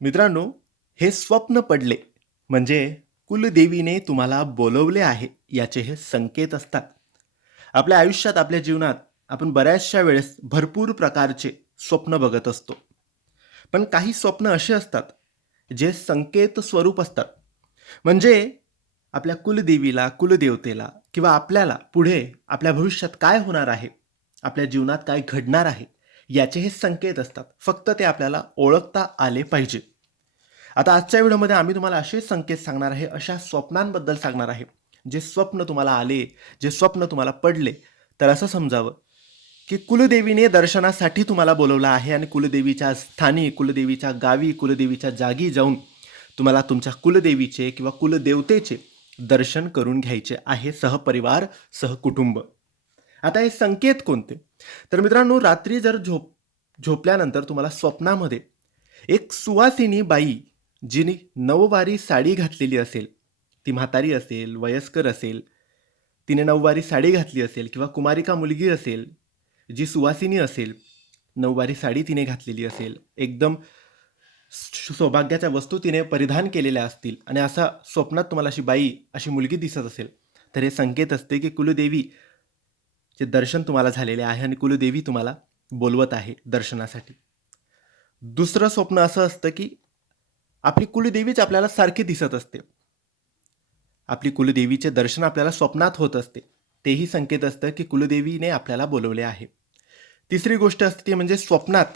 मित्रांनो हे स्वप्न पडले. म्हणजे कुलदेवीने तुम्हाला बोलवले आहे याचे हे संकेत असतात. आपल्या आयुष्यात आपल्या जीवनात आपण बऱ्याचशा वेळेस भरपूर प्रकारचे स्वप्न बघत असतो. पण काही स्वप्न असे असतात जे संकेत स्वरूप असतात. म्हणजे आपल्या कुलदेवीला कुलदेवतेला किंवा आपल्याला पुढे आपल्या भविष्यात काय होणार आहे आपल्या जीवनात काय घडणार आहे याचे हे संकेत असतात. फक्त ते आपल्याला ओळखता आले पाहिजे. आता आजच्या व्हिडिओमध्ये आम्ही तुम्हाला असे संकेत सांगणार आहे अशा स्वप्नांबद्दल सांगणार आहे. जे स्वप्न तुम्हाला आले जे स्वप्न तुम्हाला पडले तर असं समजावं की कुलदेवीने दर्शनासाठी तुम्हाला बोलवलं आहे आणि कुलदेवीच्या स्थानी कुलदेवीच्या गावी कुलदेवीच्या जागी जाऊन तुम्हाला तुमच्या कुलदेवीचे किंवा कुलदेवतेचे दर्शन करून घ्यायचे आहे सहपरिवार सहकुटुंब. आता हे संकेत कोणते? तर मित्रांनो रात्री जर झोप झोपल्यानंतर तुम्हाला स्वप्नामध्ये एक सुवासिनी बाई जिने नऊवारी साडी घातलेली असेल ती म्हातारी असेल वयस्कर असेल तिने नऊवारी साडी घातली असेल किंवा कुमारिका मुलगी असेल जी सुवासिनी असेल नऊवारी साडी तिने घातलेली असेल. एकदम सौभाग्याच्या वस्तू तिने परिधान केलेल्या असतील आणि असा स्वप्नात तुम्हाला अशी बाई अशी मुलगी दिसत असेल. तर हे संकेत असते की कुलदेवी चे दर्शन तुम्हाला झालेले आहे आणि कुलदेवी तुम्हाला बोलवत आहे दर्शनासाठी. दुसरं स्वप्न असं असतं की आपली कुलदेवीच आपल्याला सारखी दिसत असते. आपली कुलदेवीचे दर्शन आपल्याला स्वप्नात होत असते. तेही संकेत असतं की कुलदेवीने आपल्याला बोलवले आहे. तिसरी गोष्ट असते ती म्हणजे स्वप्नात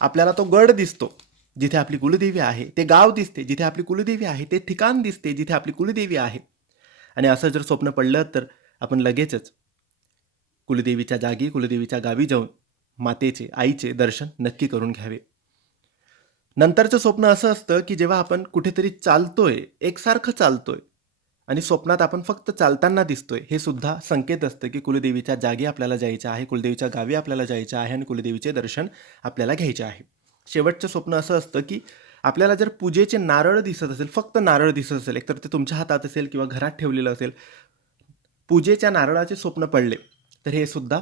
आपल्याला तो गड दिसतो. जिथे आपली कुलदेवी आहे ते गाव दिसते. जिथे आपली कुलदेवी आहे ते ठिकाण दिसते. जिथे आपली कुलदेवी आहे. आणि असं जर स्वप्न पडलं तर आपण लगेचच कुलदेवीच्या जागी कुलदेवीच्या गावी जाऊन मातेचे आईचे दर्शन नक्की करून घ्यावे. नंतरचं स्वप्न असं असतं की जेव्हा आपण कुठेतरी चालतोय एकसारखं चालतोय आणि स्वप्नात आपण फक्त चालताना दिसतोय हे सुद्धा संकेत असतं की कुलदेवीच्या जागी आपल्याला जायचं आहे कुलदेवीच्या गावी आपल्याला जायचं आहे आणि कुलदेवीचे दर्शन आपल्याला घ्यायचे आहे. शेवटचं स्वप्न असं असतं की आपल्याला जर पूजेचे नारळ दिसत असेल फक्त नारळ दिसत असेल एकतर ते तुमच्या हातात असेल किंवा घरात ठेवलेलं असेल पूजेच्या नारळाचे स्वप्न पडले तर हे सुद्धा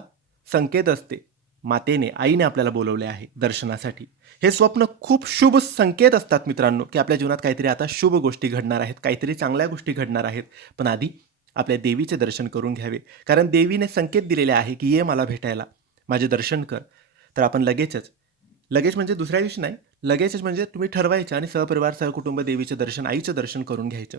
संकेत असते. मातेने आईने आपल्याला बोलवले आहे दर्शनासाठी. हे स्वप्न खूप शुभ संकेत असतात मित्रांनो की आपल्या जीवनात काहीतरी आता शुभ गोष्टी घडणार आहेत काहीतरी चांगल्या गोष्टी घडणार आहेत. पण आधी आपल्या देवीचे दर्शन करून घ्यावे. कारण देवीने संकेत दिलेले आहे की ये मला भेटायला. माझे दर्शन कर. तर आपण लगेचच लगेच म्हणजे दुसऱ्या दिवशी नाही लगेचच म्हणजे तुम्ही ठरवायचं आणि सहपरिवार सहकुटुंब देवीचं दर्शन आईचं दर्शन करून घ्यायचं.